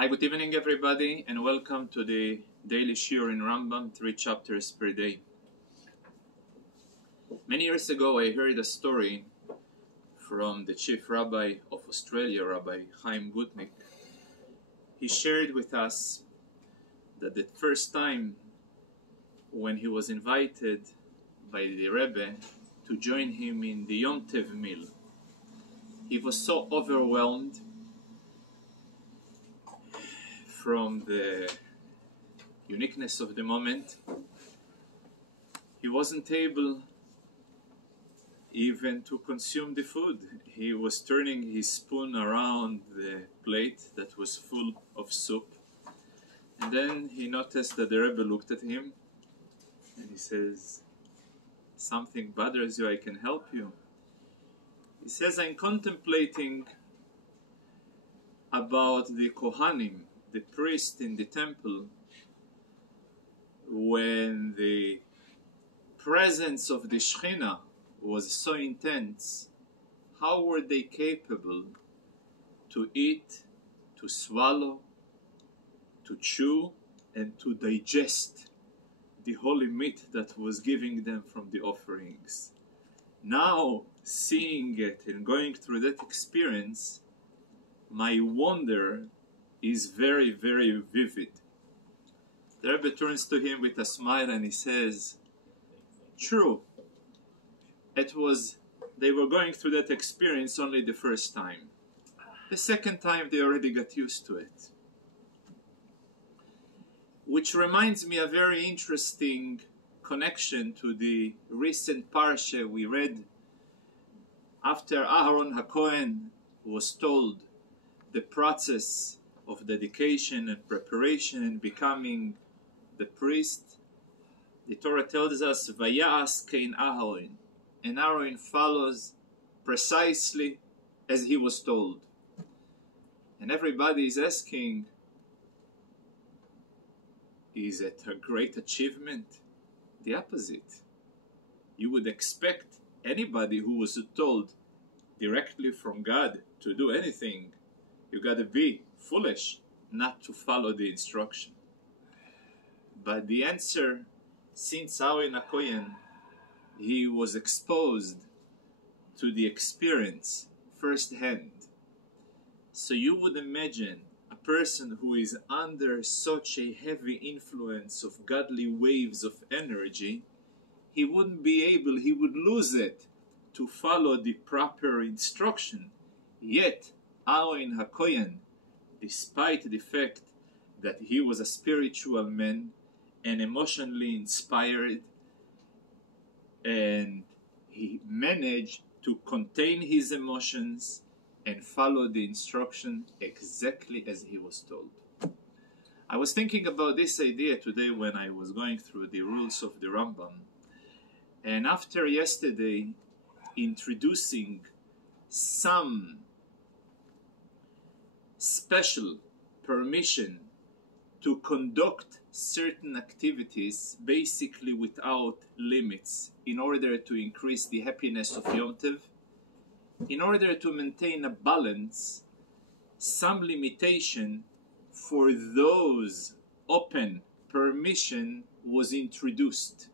Hi, good evening everybody, and welcome to the daily shiur in Rambam, 3 chapters per day. Many years ago I heard a story from the chief rabbi of Australia, Rabbi Chaim Gutnick. He shared with us that the first time when he was invited by the Rebbe to join him in the Yom-Tov meal, he was so overwhelmed from the uniqueness of the moment. He wasn't able even to consume the food. He was turning his spoon around the plate that was full of soup. And then he noticed that the Rebbe looked at him and he says, "Something bothers you, I can help you." He says, "I'm contemplating about the Kohanim, the priest in the temple, when the presence of the Shekhinah was so intense. How were they capable to eat, to swallow, to chew, and to digest the holy meat that was giving them from the offerings? Now, seeing it and going through that experience, my wonder is very, very vivid." The Rebbe turns to him with a smile and he says, "True, they were going through that experience only the first time. The second time they already got used to it." Which reminds me a very interesting connection to the recent parsha we read after Aaron HaKohen was told the process of dedication and preparation and becoming the priest. The Torah tells us, "Vayas kein Aaron," and Aaron follows precisely as he was told. And everybody is asking, is it a great achievement? The opposite. You would expect anybody who was told directly from God to do anything, you gotta be foolish not to follow the instruction. But the answer, since Aaron HaKohen, he was exposed to the experience firsthand. So you would imagine a person who is under such a heavy influence of godly waves of energy, he wouldn't be able, he would lose it to follow the proper instruction. Yet Aaron HaKohen, despite the fact that he was a spiritual man and emotionally inspired, and he managed to contain his emotions and follow the instruction exactly as he was told. I was thinking about this idea today when I was going through the rules of the Rambam, and after yesterday introducing some special permission to conduct certain activities basically without limits in order to increase the happiness of Yom-Tov, in order to maintain a balance, some limitation for those open permission was introduced.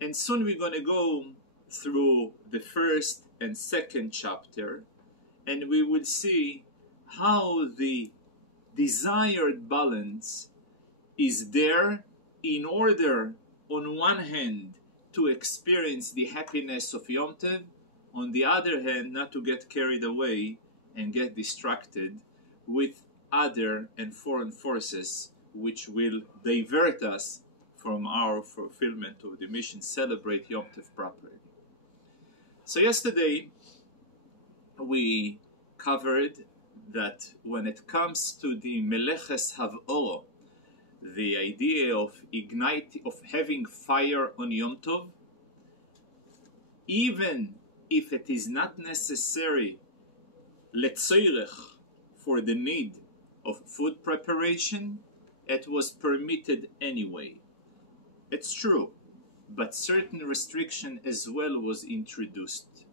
And soon we're going to go through the first and second chapter, and we will see how the desired balance is there in order, on one hand, to experience the happiness of Yom Tov, on the other hand, not to get carried away and get distracted with other and foreign forces which will divert us from our fulfillment of the mission, celebrate Yom Tov properly. So yesterday we covered that when it comes to the Meleches Hav'or, the idea of having fire on Yom Tov, even if it is not necessary letzoirech, for the need of food preparation, it was permitted anyway. It's true, but certain restriction as well was introduced.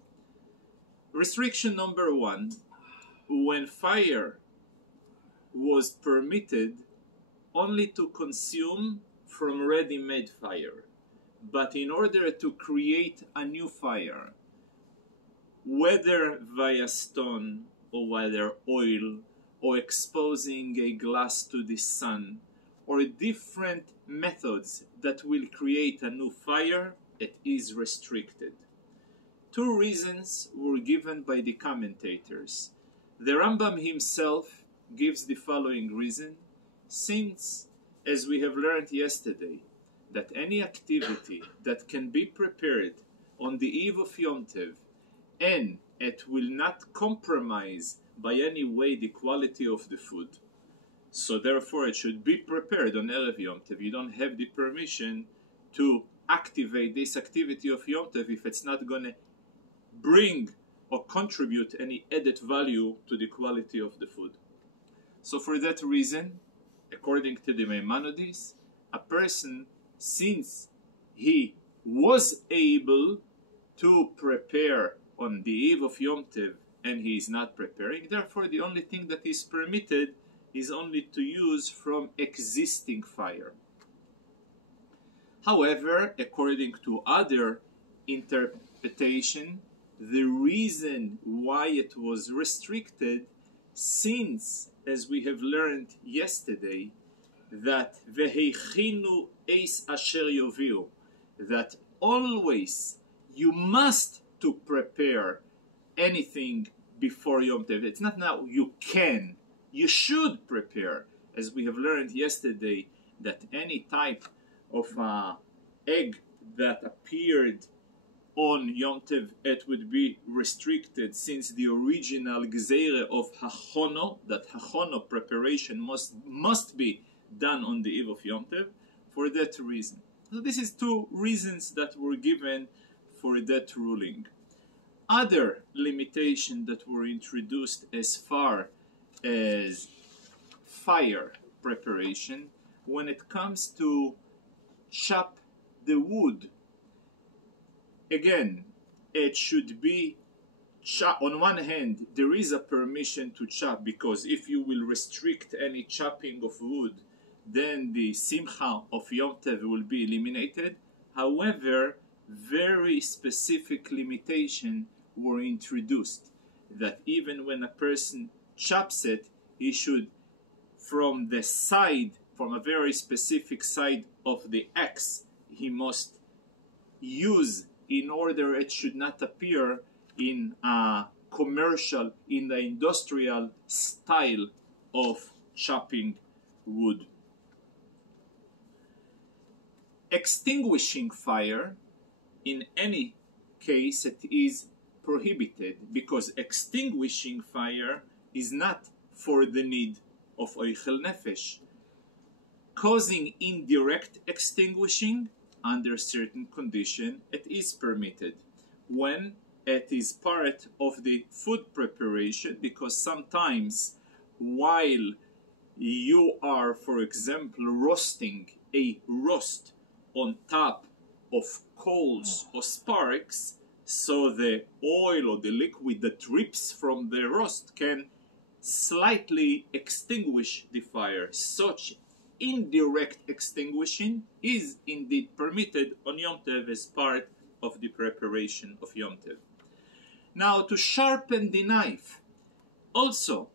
Restriction number one: when fire was permitted only to consume from ready-made fire. But in order to create a new fire, whether via stone or via oil, or exposing a glass to the sun, or different methods that will create a new fire, it is restricted. Two reasons were given by the commentators. The Rambam himself gives the following reason: since, as we have learned yesterday, that any activity that can be prepared on the eve of Yom-Tov, and it will not compromise by any way the quality of the food, so therefore it should be prepared on Erev Yom-Tov. You don't have the permission to activate this activity of Yom-Tov if it's not going to bring or contribute any added value to the quality of the food. So for that reason, according to the Maimonides, a person, since he was able to prepare on the eve of Yom-Tov and he is not preparing, therefore the only thing that is permitted is only to use from existing fire. However, according to other interpretation, the reason why it was restricted, since, as we have learned yesterday, that veheichinu eis asher yoviu, that always you must to prepare anything before Yom Tov. It's not now you can, you should prepare. As we have learned yesterday, that any type of egg that appeared on Yom Tov, it would be restricted, since the original gzeira of hachono, that hachono preparation must be done on the eve of Yom Tov, for that reason. So this is two reasons that were given for that ruling. Other limitations that were introduced as far as fire preparation, when it comes to chop the wood, again, it should be chop. On one hand, there is a permission to chop, because if you will restrict any chopping of wood, then the simcha of Yom Tov will be eliminated. However, very specific limitations were introduced, that even when a person chops it, he should, from the side, from a very specific side of the axe, he must use, in order it should not appear in a commercial, in the industrial style of chopping wood. Extinguishing fire, in any case, it is prohibited, because extinguishing fire is not for the need of oichel nefesh. Causing indirect extinguishing, under certain condition, it is permitted. When it is part of the food preparation, because sometimes while you are, for example, roasting a roast on top of coals or sparks, so the oil or the liquid that drips from the roast can slightly extinguish the fire. Such indirect extinguishing is indeed permitted on Yom Tov as part of the preparation of Yom Tov. Now, to sharpen the knife, also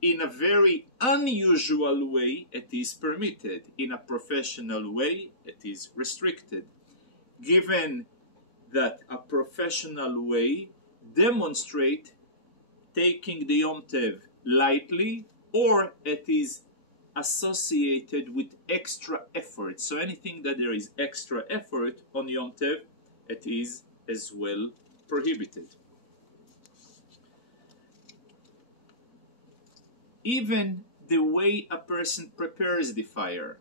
in a very unusual way, it is permitted. In a professional way, it is restricted. Given that a professional way demonstrate taking the Yom Tov lightly, or it is associated with extra effort. So anything that there is extra effort on Yom Tov, it is as well prohibited. Even the way a person prepares the fire,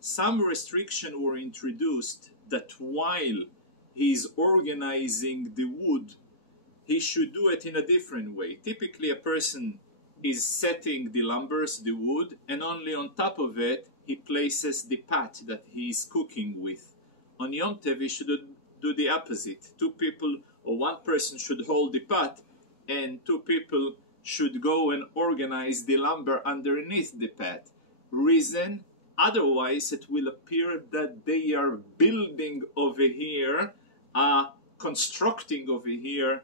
some restrictions were introduced, that while he is organizing the wood, he should do it in a different way. Typically, a person is setting the lumbers, the wood, and only on top of it, he places the pot that he is cooking with. On Yom Tov, he should do the opposite. Two people or one person should hold the pot, and two people should go and organize the lumber underneath the path. Reason, otherwise it will appear that they are building over here, constructing over here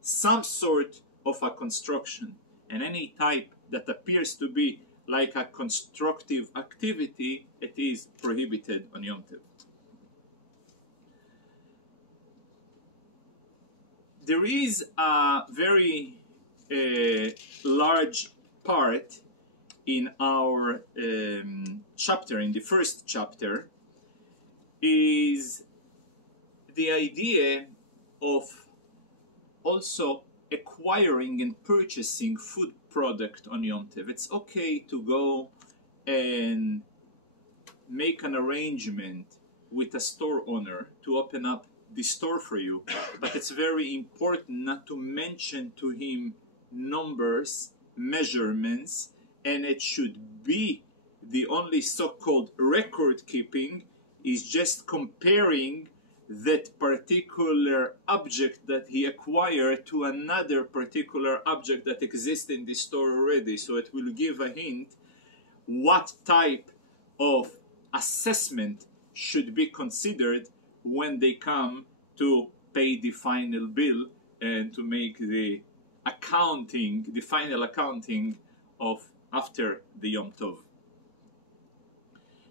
some sort of a construction. And any type that appears to be like a constructive activity, it is prohibited on Yom-Tov. There is a very large part in our chapter, in the first chapter, is the idea of also acquiring and purchasing food product on Yom Tov. It's okay to go and make an arrangement with a store owner to open up the store for you, but it's very important not to mention to him numbers, measurements, and it should be the only so-called record keeping is just comparing that particular object that he acquired to another particular object that exists in the store already. So it will give a hint what type of assessment should be considered when they come to pay the final bill and to make the accounting, the final accounting of after the Yom Tov.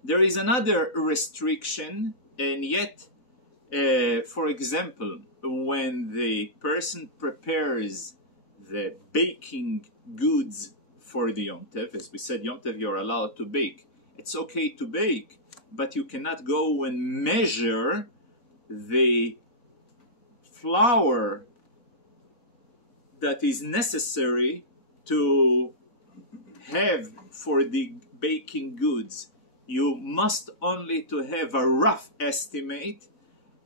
There is another restriction, and yet, for example, when the person prepares the baking goods for the Yom Tov, as we said, Yom Tov you're allowed to bake. It's okay to bake, but you cannot go and measure the flour that is necessary to have for the baking goods. You must only to have a rough estimate,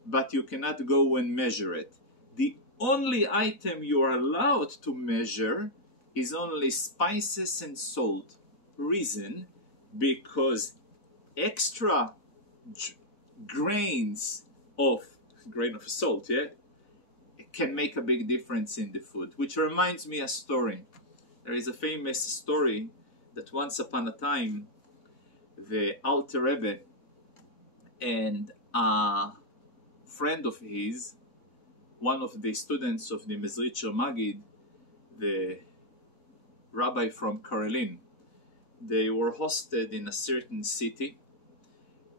but you cannot go and measure it. The only item you are allowed to measure is only spices and salt. Reason, because extra grain of salt, yeah, it can make a big difference in the food. Which reminds me a story. There is a famous story that once upon a time, the Alter Rebbe and a friend of his, one of the students of the Mezritcher Magid, the rabbi from Karelin, they were hosted in a certain city,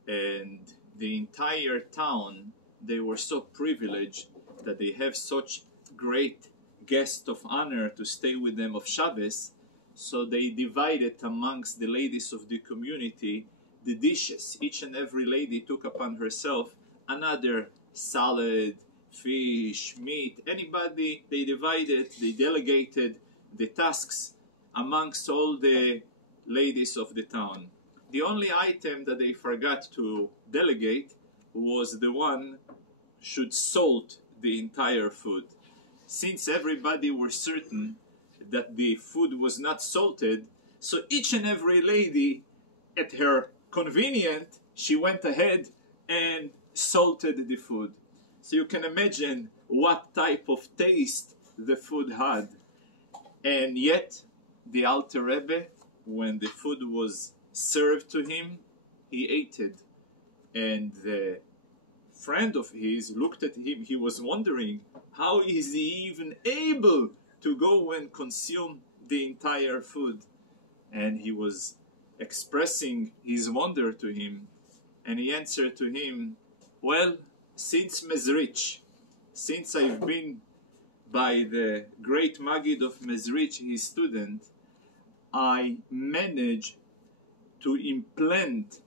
and the entire town, they were so privileged that they have such great guest of honor to stay with them of Shabbos. So they divided amongst the ladies of the community the dishes. Each and every lady took upon herself another salad, fish, meat, anybody. They divided, they delegated the tasks amongst all the ladies of the town. The only item that they forgot to delegate was the one should salt the entire food. Since everybody were certain that the food was not salted, so each and every lady at her convenience, she went ahead and salted the food. So you can imagine what type of taste the food had. And yet, the Alter Rebbe, when the food was served to him, he ate it. And the friend of his looked at him, he was wondering, how is he even able to go and consume the entire food? And he was expressing his wonder to him, and he answered to him, well, since Mezrich, since I've been by the great Magid of Mezrich, his student, I managed to implant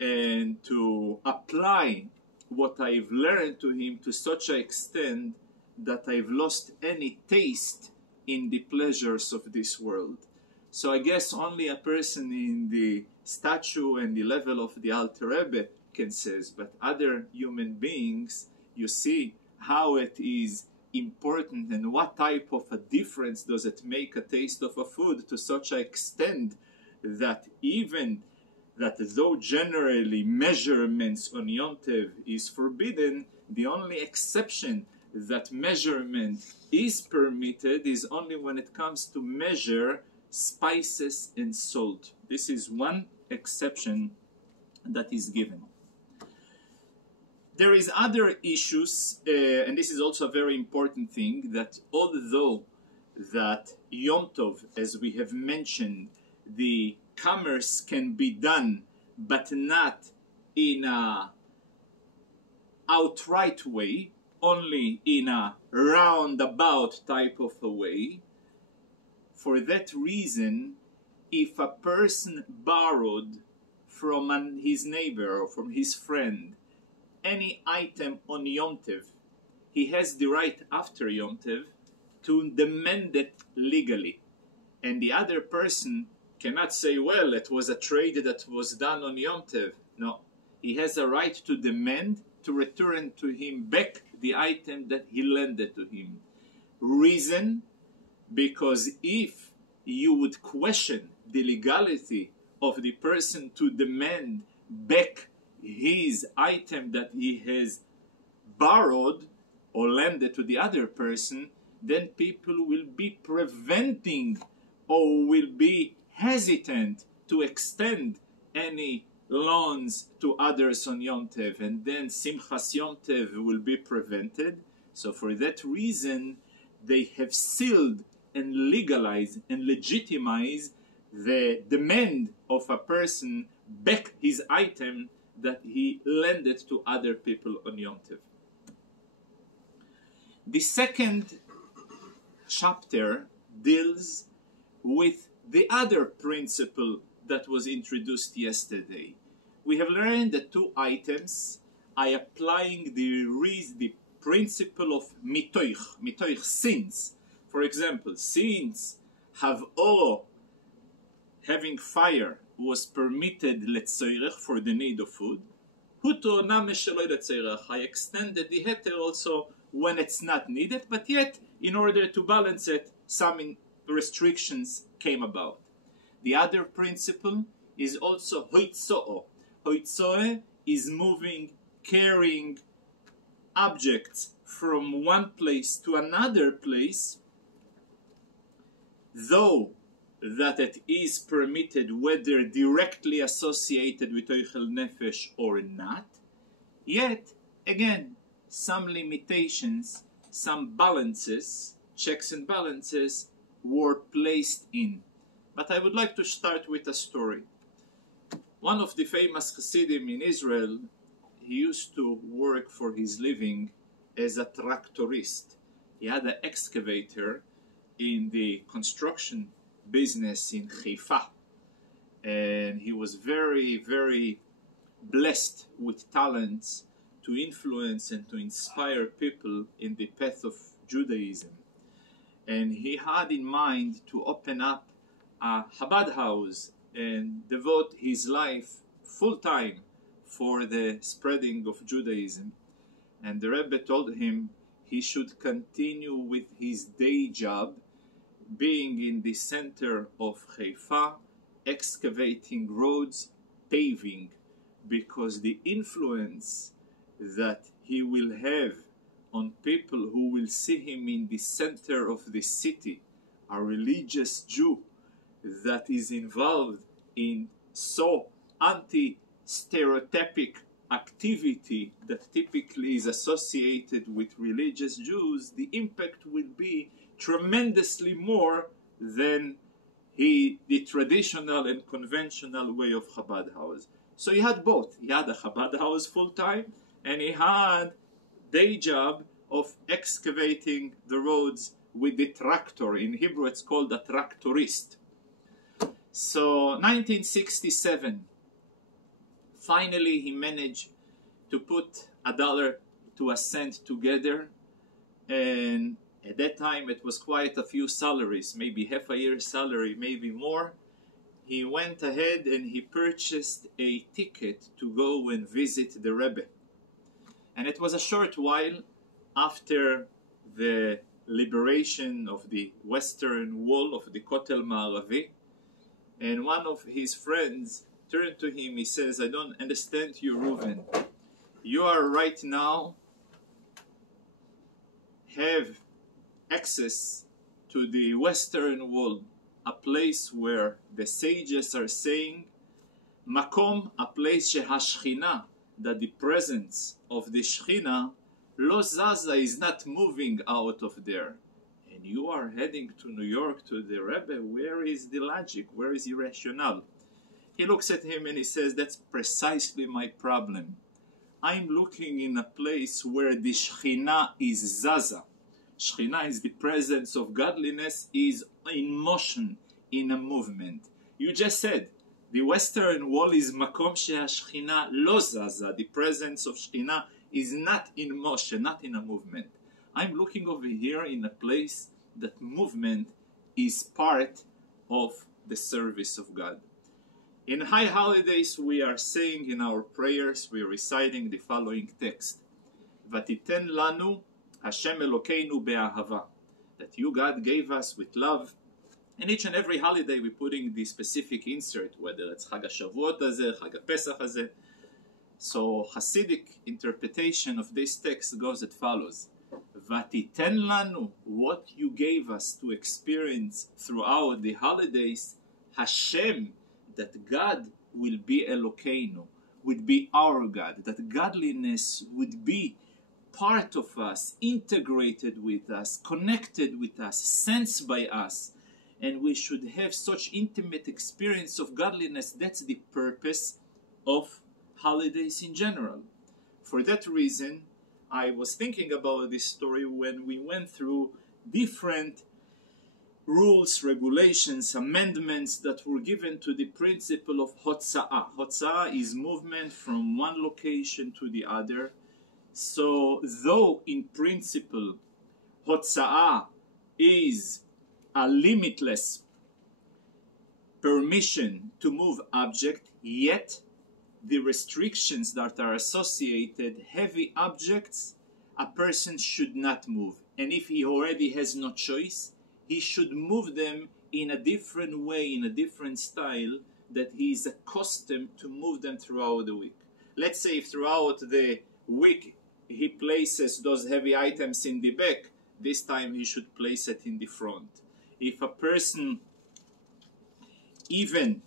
and to apply what I've learned to him to such an extent that I've lost any taste in the pleasures of this world. So I guess only a person in the stature and the level of the Alter Rebbe can say, but other human beings, you see how it is important and what type of a difference does it make a taste of a food to such an extent that even that though generally measurements on Yom Tov is forbidden, the only exception that measurement is permitted is only when it comes to measure spices and salt. This is one exception that is given. There is other issues, and this is also a very important thing, that although that Yom-Tov, as we have mentioned, the commerce can be done, but not in a outright way, only in a roundabout type of a way. For that reason, if a person borrowed from his neighbor or from his friend any item on Yom-Tov, he has the right after Yom-Tov to demand it legally. And the other person cannot say, well, it was a trade that was done on Yom-Tov. No, he has a right to demand to return to him back the item that he lended to him. Reason, because if you would question the legality of the person to demand back his item that he has borrowed or lended to the other person, then people will be preventing or will be hesitant to extend any loans to others on Yom-Tov, and then Simchas Yom-Tov will be prevented. So for that reason, they have sealed and legalized and legitimized the demand of a person back his item that he lended to other people on Yom-Tov. The second chapter deals with the other principle that was introduced yesterday. We have learned the two items are applying the principle of mitoich, sins. For example, sins have oro, having fire, was permitted letzoirech for the need of food. Huto name sheloi letzoirech, I extended the heter also when it's not needed, but yet in order to balance it, some restrictions came about. The other principle is also hoitzo'o. Hoitzo'e is moving, carrying objects from one place to another place, though that it is permitted whether directly associated with Oichel Nefesh or not, yet, again, some limitations, some balances, checks and balances were placed in. But I would like to start with a story. One of the famous Hasidim in Israel, he used to work for his living as a tractorist. He had an excavator in the construction business in Haifa. And he was very, very blessed with talents to influence and to inspire people in the path of Judaism. And he had in mind to open up a Chabad house and devote his life full-time for the spreading of Judaism. And the Rebbe told him he should continue with his day job, being in the center of Haifa, excavating roads, paving, because the influence that he will have on people who will see him in the center of the city, a religious Jew that is involved in so anti-stereotypic activity that typically is associated with religious Jews, the impact will be tremendously more than the traditional and conventional way of Chabad house. So he had both. He had a Chabad house full-time, and he had day job of excavating the roads with the tractor. In Hebrew it's called a tractorist. So 1967, finally he managed to put $1 to a cent together, and at that time it was quite a few salaries, maybe half a year's salary, maybe more. He went ahead and he purchased a ticket to go and visit the Rebbe. And it was a short while after the liberation of the western wall of the Kotel Ma'aravi. And one of his friends turned to him, he says, I don't understand you, Reuven. You are right now have access to the Western Wall, a place where the sages are saying, Makom, a place shehashchina, that the presence of the Shechina, lo zaza, is not moving out of there. And you are heading to New York to the Rebbe, where is the logic? Where is the rationale? He looks at him and he says, that's precisely my problem. I'm looking in a place where the Shechina is zaza. Shechina is the presence of godliness, is in motion, in a movement. You just said, the Western Wall is makom she'ashchina lo zaza. The presence of Shechina is not in motion, not in a movement. I'm looking over here in a place that movement is part of the service of God. In high holidays, we are saying in our prayers, we are reciting the following text. Vatiten lanu Hashem Elokeinu be'ahava. That you, God, gave us with love. And each and every holiday we're putting the specific insert, whether it's Chag HaShavuot hazeh, Chag HaPesach hazeh. So Hasidic interpretation of this text goes as follows. Vatiten lanu, what you gave us to experience throughout the holidays, Hashem, that God will be Elokeinu, would be our God, that godliness would be part of us, integrated with us, connected with us, sensed by us, and we should have such intimate experience of godliness. That's the purpose of holidays in general. For that reason, I was thinking about this story when we went through different rules, regulations, amendments that were given to the principle of Hotza'ah. Hotza'ah is movement from one location to the other. So, though in principle, Hotza'ah is a limitless permission to move object, yet the restrictions that are associated, heavy objects, a person should not move. And if he already has no choice, he should move them in a different way, in a different style, that he is accustomed to move them throughout the week. Let's say if throughout the week he places those heavy items in the back, this time he should place it in the front. If a person even,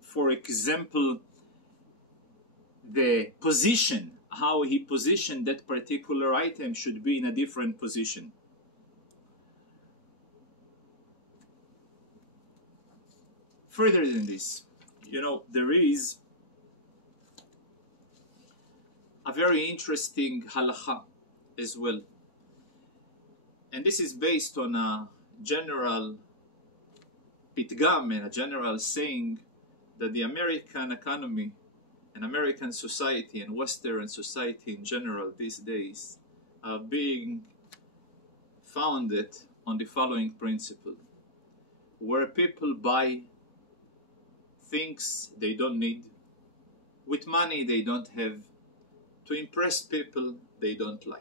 for example, the position, how he positioned that particular item should be in a different position. Further than this, there is a very interesting halakha as well. And this is based on a general pitgam and a general saying that the American economy and American society and Western society in general these days are being founded on the following principle, where people buy things they don't need, with money they don't have, to impress people they don't like.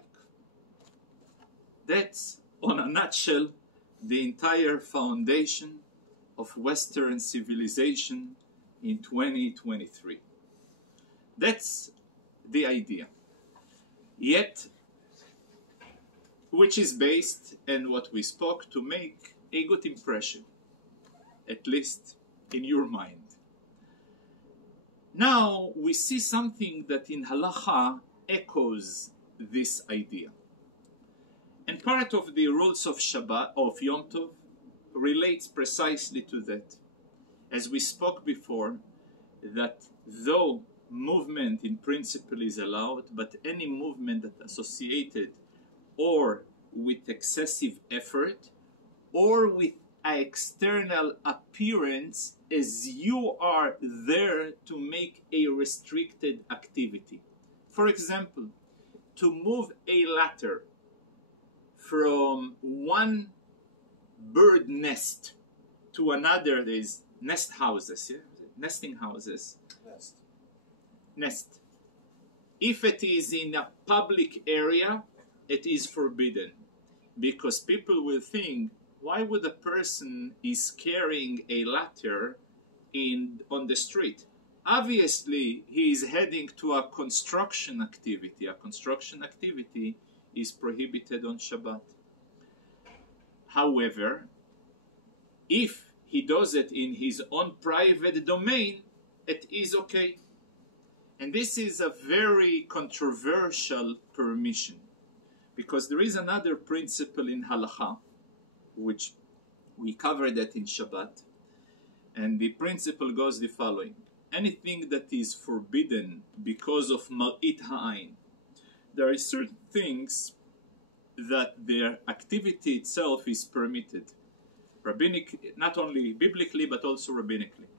That's, on a nutshell, the entire foundation of Western civilization in 2023. That's the idea. Yet, which is based on what we spoke to make a good impression, at least in your mind. Now we see something that in halacha echoes this idea. And part of the rules of Shabbat, of Yom-Tov, relates precisely to that. As we spoke before, that though movement in principle is allowed, but any movement that associated or with excessive effort or with an external appearance, as you are there to make a restricted activity. For example, to move a ladder from one bird nest to another, there is nest houses, yeah? Nesting houses. Nest. If it is in a public area, it is forbidden, because people will think, why would a person is carrying a ladder on the street? obviously he is heading to a construction activity. A construction activity is prohibited on Shabbat. However, if he does it in his own private domain, it is okay. And this is a very controversial permission, because there is another principle in Halakha, which we covered that in Shabbat, and the principle goes the following. Anything that is forbidden because of Mar'it Ha'ain, there are certain things that their activity itself is permitted, rabbinic, not only biblically but also rabbinically.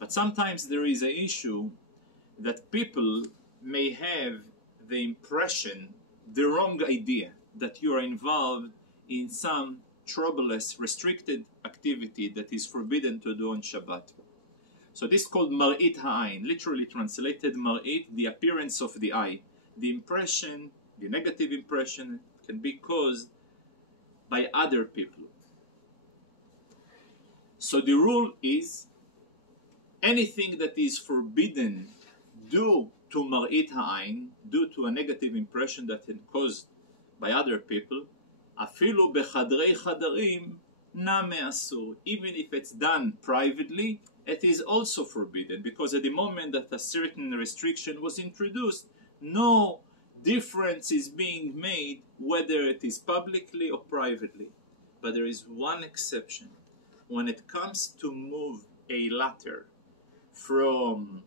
But sometimes there is an issue that people may have the impression, the wrong idea, that you are involved in some troublous, restricted activity that is forbidden to do on Shabbat. So this is called Mar'it Ha'ain, literally translated Mar'it, the appearance of the eye. The impression, the negative impression, can be caused by other people. So the rule is, anything that is forbidden due to Mar'it Ha'ain, due to a negative impression that is caused by other people, afilu bechadrei chadarim name asur. Even if it's done privately, it is also forbidden, because at the moment that a certain restriction was introduced, no difference is being made whether it is publicly or privately. But there is one exception. When it comes to move a ladder from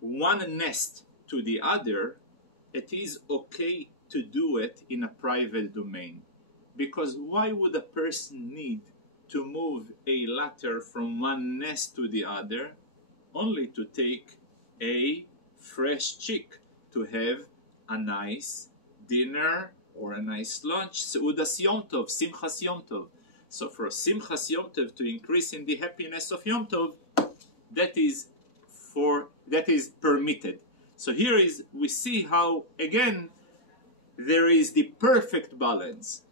one nest to the other, it is okay to do it in a private domain. Because why would a person need to move a ladder from one nest to the other? Only to take a fresh chick, to have a nice dinner or a nice lunch, Seudas Yom-Tov, Simchas Yom-Tov. So for Simchas Yom-Tov to increase in the happiness of Yom-Tov, that is permitted. So here is, we see how, again, there is the perfect balance.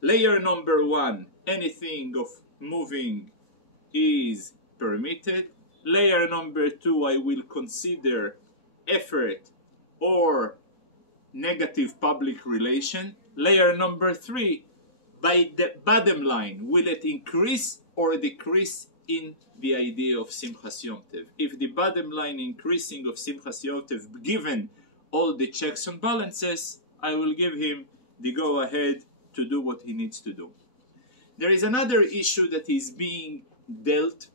Layer number one, anything of moving is permitted. Layer number two, I will consider effort or negative public relation. Layer number three, by the bottom line, will it increase or decrease in the idea of Simchas Yom-Tov? If the bottom line increasing of Simchas Yom-Tov, given all the checks and balances, I will give him the go-ahead to do what he needs to do. There is another issue that is being dealt,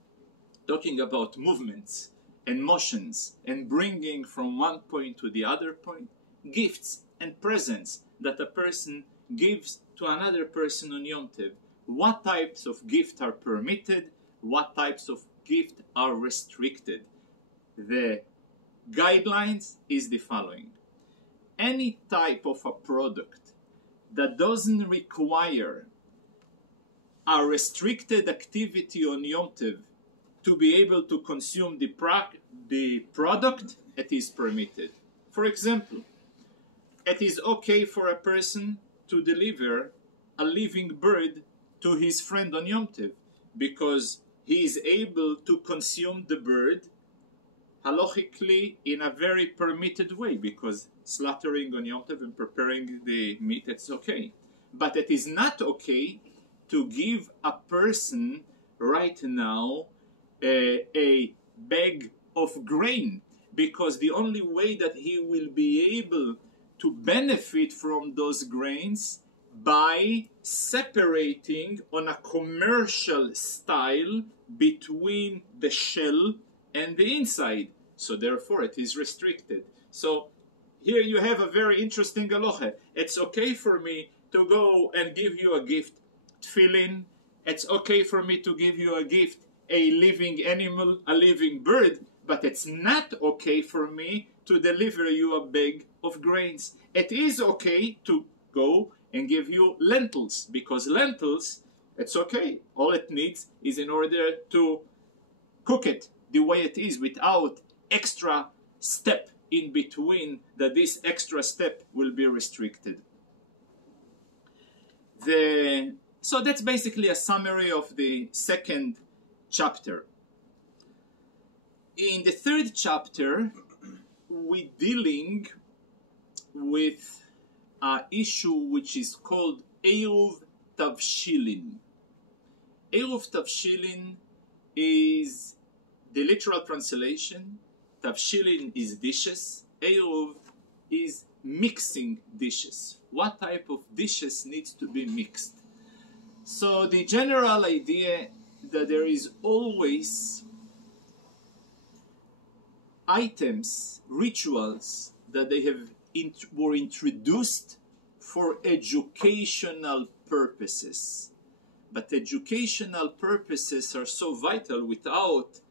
talking about movements and motions and bringing from one point to the other point, gifts and presents that a person gives to another person on Yom Tov. What types of gifts are permitted? What types of gifts are restricted? The guidelines is the following. Any type of a product that doesn't require a restricted activity on Yom Tov to be able to consume the product, it is permitted. For example, it is okay for a person to deliver a living bird to his friend on Yom Tov because he is able to consume the bird halachically in a very permitted way, because slaughtering on Yom Tov and preparing the meat, it's okay. But it is not okay to give a person right now a bag of grain, because the only way that he will be able to benefit from those grains by separating on a commercial style between the shell and the inside. So therefore it is restricted. So here you have a very interesting halacha. It's okay for me to go and give you a gift, tefillin. It's okay for me to give you a gift, a living animal, a living bird, but it's not okay for me to deliver you a bag of grains. It is okay to go and give you lentils, because lentils, it's okay. All it needs is in order to cook it the way it is without extra step in between, that this extra step will be restricted. So that's basically a summary of the second chapter. In the third chapter, we're dealing with an issue which is called Eruv Tavshilin. Eruv Tavshilin is the literal translation. Tavshilin is dishes. Eruv is mixing dishes. What type of dishes needs to be mixed? So the general idea that there is always items, rituals that they have were introduced for educational purposes. But educational purposes are so vital. Without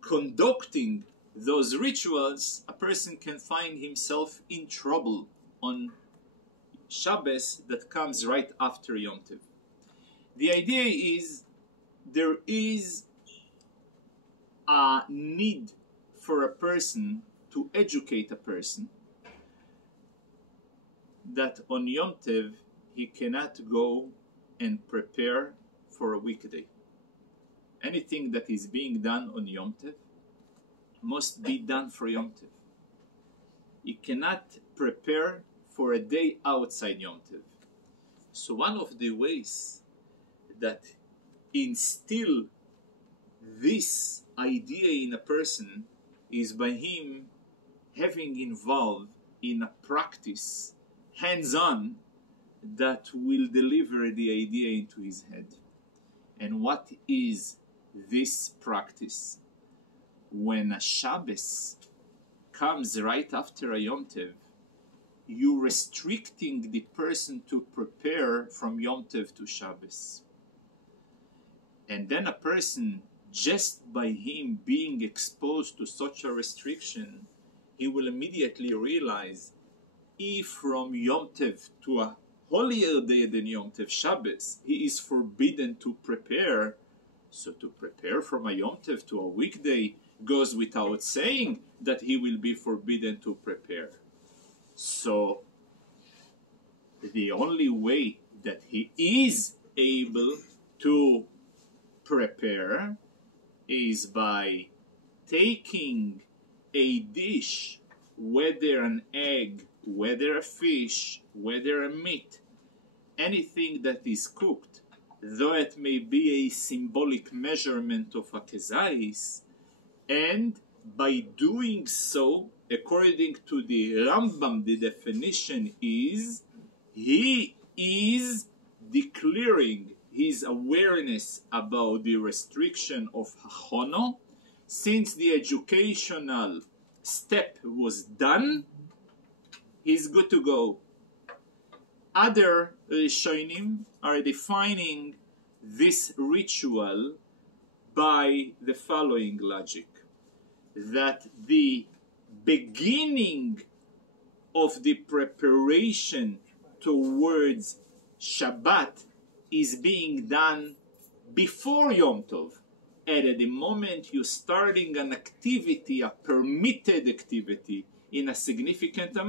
conducting those rituals, a person can find himself in trouble on Shabbos that comes right after Yom-Tov. The idea is there is a need for a person to educate a person that on Yom-Tov he cannot go and prepare for a weekday. Anything that is being done on Yom-Tov must be done for Yom-Tov. He cannot prepare for a day outside Yom-Tov. So one of the ways that instill this idea in a person is by him having involved in a practice, hands-on, that will deliver the idea into his head. And what is this practice? When a Shabbos comes right after a Yom-Tov, you're restricting the person to prepare from Yom-Tov to Shabbos. And then a person, just by him being exposed to such a restriction, he will immediately realize if from Yom-Tov to a holier day than Yom-Tov, Shabbos, he is forbidden to prepare. So to prepare from a Yom-Tov to a weekday goes without saying that he will be forbidden to prepare. So the only way that he is able to prepare is by taking a dish, whether an egg, whether a fish, whether a meat, anything that is cooked, though it may be a symbolic measurement of a kezais, and by doing so, according to the Rambam, the definition is, he is declaring his awareness about the restriction of Hachono. Since the educational step was done, he's good to go. Other Rishonim are defining this ritual by the following logic: that the beginning of the preparation towards Shabbat is being done before Yom Tov. And at the moment you're starting an activity, a permitted activity, in a significant amount,